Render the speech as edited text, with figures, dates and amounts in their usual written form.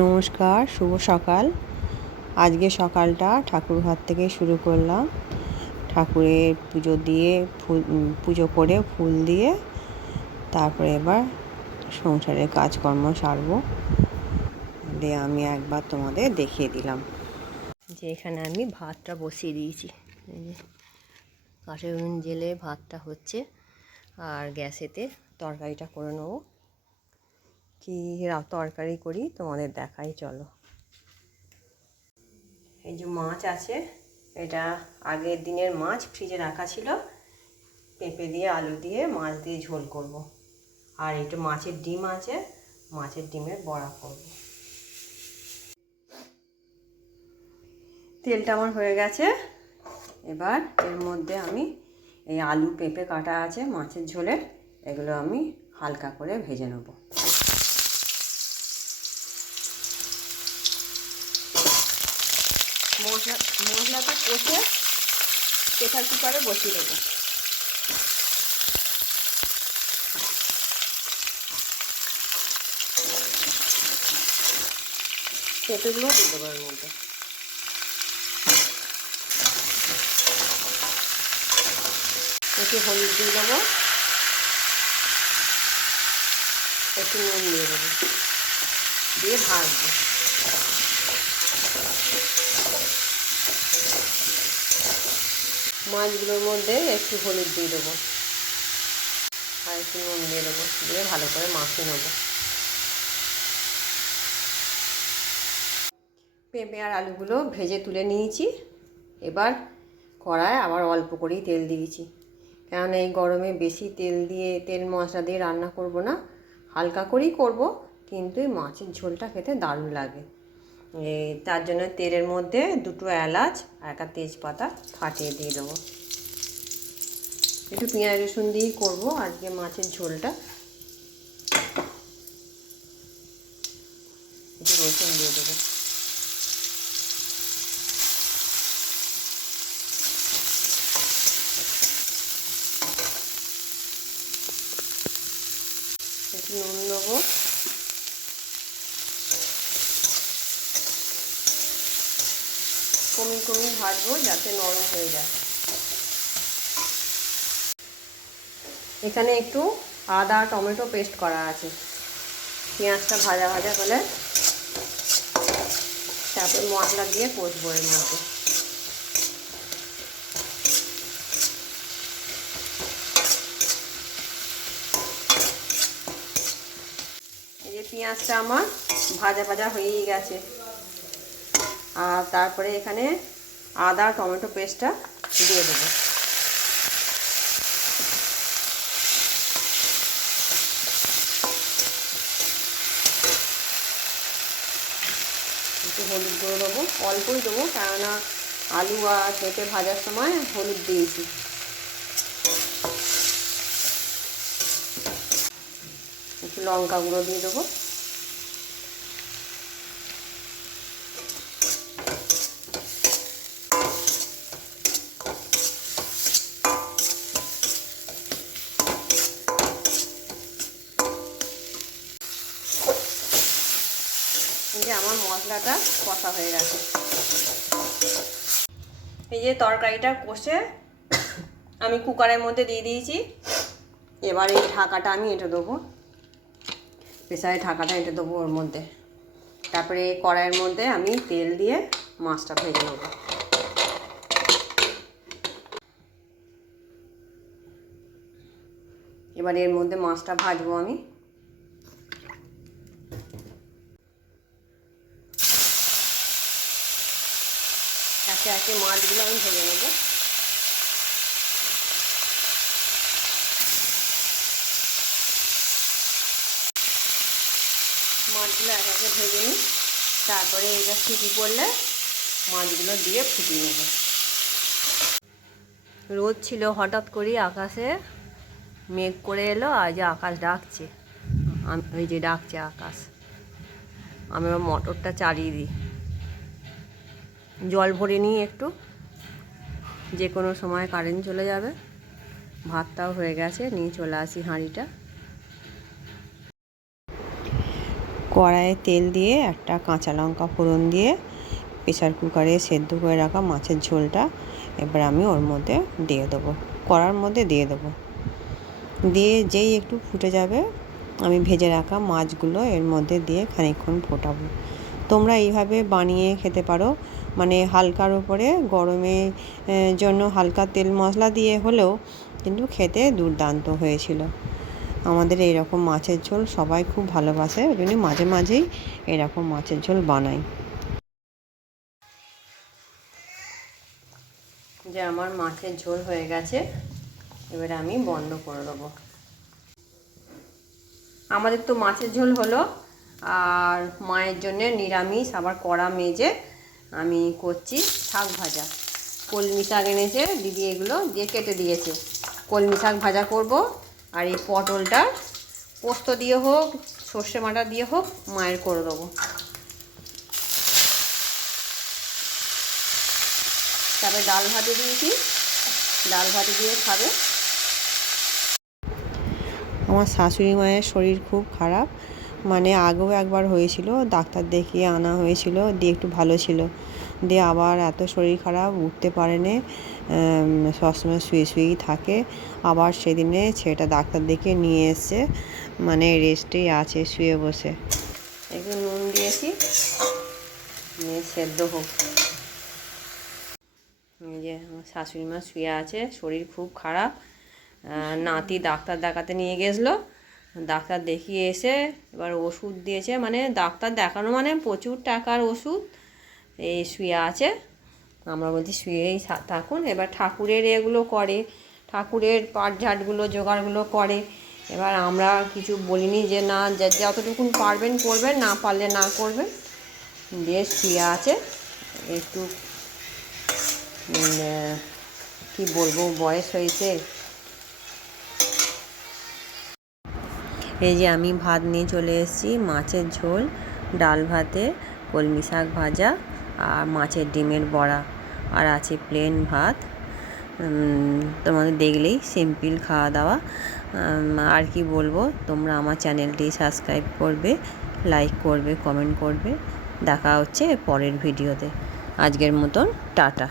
নমস্কার, শুভ সকাল। আজকে সকালটা ঠাকুর ঘর থেকে শুরু করলাম। ঠাকুরের পুজো দিয়ে পুজো করে ফুল দিয়ে তারপরে এবার সংসারের কাজকর্ম সারবো। দিয়ে আমি একবার তোমাদের দেখিয়ে দিলাম যে এখানে আমি ভাতটা বসিয়ে দিয়েছি। এই যে কাঠের উনুন জেলে ভাতটা হচ্ছে, আর গ্যাসেতে তরকারিটা করে নেবো। কী তরকারি করি তোমাদের দেখাই, চলো। এই যে মাছ আছে, এটা আগের দিনের মাছ ফ্রিজে রাখা ছিল। পেঁপে দিয়ে আলু দিয়ে মাছ দিয়ে ঝোল করব। আর এটা মাছের ডিম আছে, মাছের ডিমের বড়া করব। তেলটা আমার হয়ে গেছে। এবার এর মধ্যে আমি এই আলু পেঁপে কাটা আছে মাছের ঝোলের, এগুলো আমি হালকা করে ভেজে নেব। মশলাটা কষে প্রেসার কুকারে বসিয়ে দেবো। পেঁপেগুলো দিয়ে দেবো এর মধ্যে। একটু হলুদ দিয়ে দেবো, একটু নুন দিয়ে দেবো, দিয়ে ভাজবো। মাছগুলোর মধ্যে একটু হলুদ দিয়ে দেবো আর একটু নুন দিয়ে দেবো, দিয়ে ভালো করে মাখিয়ে নেবো। পেঁপে আর আলুগুলো ভেজে তুলে নিয়েছি। এবার কড়ায় আবার অল্প করেই তেল দিয়েছি, কেননা এই গরমে বেশি তেল মশলা দিয়ে রান্না করব না, হালকা করেই করব, কিন্তু এই মাছের ঝোলটা খেতে দারুণ লাগে। তার জন্য তেলের মধ্যে দুটো এলাচ আর একটা তেজপাতা ফাটিয়ে দিয়ে দেবো। একটু পেঁয়াজ রসুন দিয়েই করবো আজকে মাছের ঝোলটা। একটু রসুন দিয়ে দেবো। একটু নুন দেবো। কমিয়ে ভাজবো যাতে নরম হয়ে যায়। এখানে একটু আদা টমেটো পেস্ট করা আছে। পেঁয়াজটা ভাজা ভাজা হলে তারপর মশলা দিয়ে কষবো এর মধ্যে। এই যে পেঁয়াজটা আমার ভাজা ভাজা হয়েই গেছে, আর তারপরে এখানে আদা টমেটো পেস্টটা দিয়ে দেবো। একটু হলুদ গুঁড়ো দেবো, অল্পই দেবো, কেননা আলু আর পেঁপে ভাজার সময় হলুদ দিয়েছি। একটু লঙ্কা গুঁড়ো দিয়ে দেবো। এই যে আমার মশলাটা কষা হয়ে গেছে। এই যে তরকারিটা কষে আমি কুকারের মধ্যে দিয়ে দিয়েছি। এবার এই ঢাকাটা আমি এঁটে দেবো, প্রেসারের ঢাকাটা এঁটে দেবো ওর মধ্যে। তারপরে কড়াইয়ের মধ্যে আমি তেল দিয়ে মাছটা ভেজে নেবো। এবার এর মধ্যে মাছটা ভাজবো আমি। একে একে মাছগুলো আমি ভেজে নেবো। মাছগুলো একে একে ভেজে নিই, তারপরে এটা সিটি করলে মাছগুলো দিয়ে ফুটিয়ে নেব। রোদ ছিল, হঠাৎ করেই আকাশে মেঘ করে এলো, আর যে আকাশ ডাকছে, ওই যে ডাকছে আকাশ। আমি আবার মোটরটা চালিয়ে দিই, জল ভরে নিই একটু, যে কোনো সময় কারেন্ট চলে যাবে। ভাতটাও হয়ে গেছে, নিয়ে চলে আসি হাঁড়িটা। কড়াইয়ে তেল দিয়ে একটা কাঁচা লঙ্কা ফোড়ন দিয়ে প্রেসার কুকারে সেদ্ধ করে রাখা মাছের ঝোলটা এবার আমি ওর মধ্যে দিয়ে দেবো, কড়ার মধ্যে দিয়ে দেবো। দিয়ে যেই একটু ফুটে যাবে আমি ভেজে রাখা মাছগুলো এর মধ্যে দিয়ে খানিকক্ষণ ফোটাবো। তোমরা এইভাবে বানিয়ে খেতে পারো, মানে হালকার উপরে গরমে জন্য হালকা তেল মশলা দিয়ে হলেও কিন্তু খেতে দুর্দান্ত হয়েছিল। আমাদের এইরকম মাছের ঝোল সবাই খুব ভালোবাসে, ওই জন্য মাঝে মাঝেই এরকম মাছের ঝোল বানাই। যে আমার মাছের ঝোল হয়ে গেছে, এবারে আমি বন্ধ করে দেবো। আমাদের তো মাছের ঝোল হলো, আর মায়ের জন্যে নিরামিষ আবার কড়া মেজে আমি করছি শাক ভাজা। কলমি শাক এনেছে দিদি, এগুলো দিয়ে কেটে দিয়েছে। কলমি শাক ভাজা করব, আর এই পটলটা পোস্ত দিয়ে হোক সর্ষে বাটা দিয়ে হোক মায়ের করে দেবো। তারপরে ডাল ভাতে দিয়েছি, ডাল ভাতে দিয়ে খাবে। আমার শাশুড়ি মায়ের শরীর খুব খারাপ, মানে আগেও একবার হয়েছিল, ডাক্তার দেখিয়ে আনা হয়েছিল, দিয়ে একটু ভালো ছিল, দিয়ে আবার এত শরীর খারাপ, উঠতে পারে না, সবসময় শুয়ে শুয়েই থাকে। আবার সেদিনে ছেলেটা ডাক্তার দেখিয়ে নিয়ে এসছে, মানে রেস্টেই আছে শুয়ে বসে। একটু নুন দিয়েছি, সেদ্ধ হোক। এই যে আমার শাশুড়ি মা শুয়ে আছে, শরীর খুব খারাপ। নাতি ডাক্তার দেখাতে নিয়ে গেছিলো, ডাক্তার দেখিয়ে এসে এবার ওষুধ দিয়েছে, মানে ডাক্তার দেখানো মানে প্রচুর টাকার ওষুধ। এই শুয়ে আছে, আমরা বলছি শুয়েই থাকুন। এবার ঠাকুরের এগুলো করে, ঠাকুরের পাটঝাটগুলো জোগাড়গুলো করে। এবার আমরা কিছু বলিনি যে না, যতটুকুন পারবেন করবেন, না পারলে না করবেন। দিয়ে শুয়ে আছে। একটু কি বলবো, বয়স হয়েছে। এই যে আমি ভাত নিয়ে চলে এসেছি, মাছের ঝোল, ডাল ভাতে কলমি শাক ভাজা আর মাছের ডিমের বড়া, আর আছে প্লেন ভাত। তোমাদের দেখলেই সিম্পল খাওয়া দাওয়া। আর কি বলবো, তোমরা আমার চ্যানেলটি সাবস্ক্রাইব করবে, লাইক করবে, কমেন্ট করবে। দেখা হচ্ছে পরের ভিডিওতে। আজকের মতন টাটা।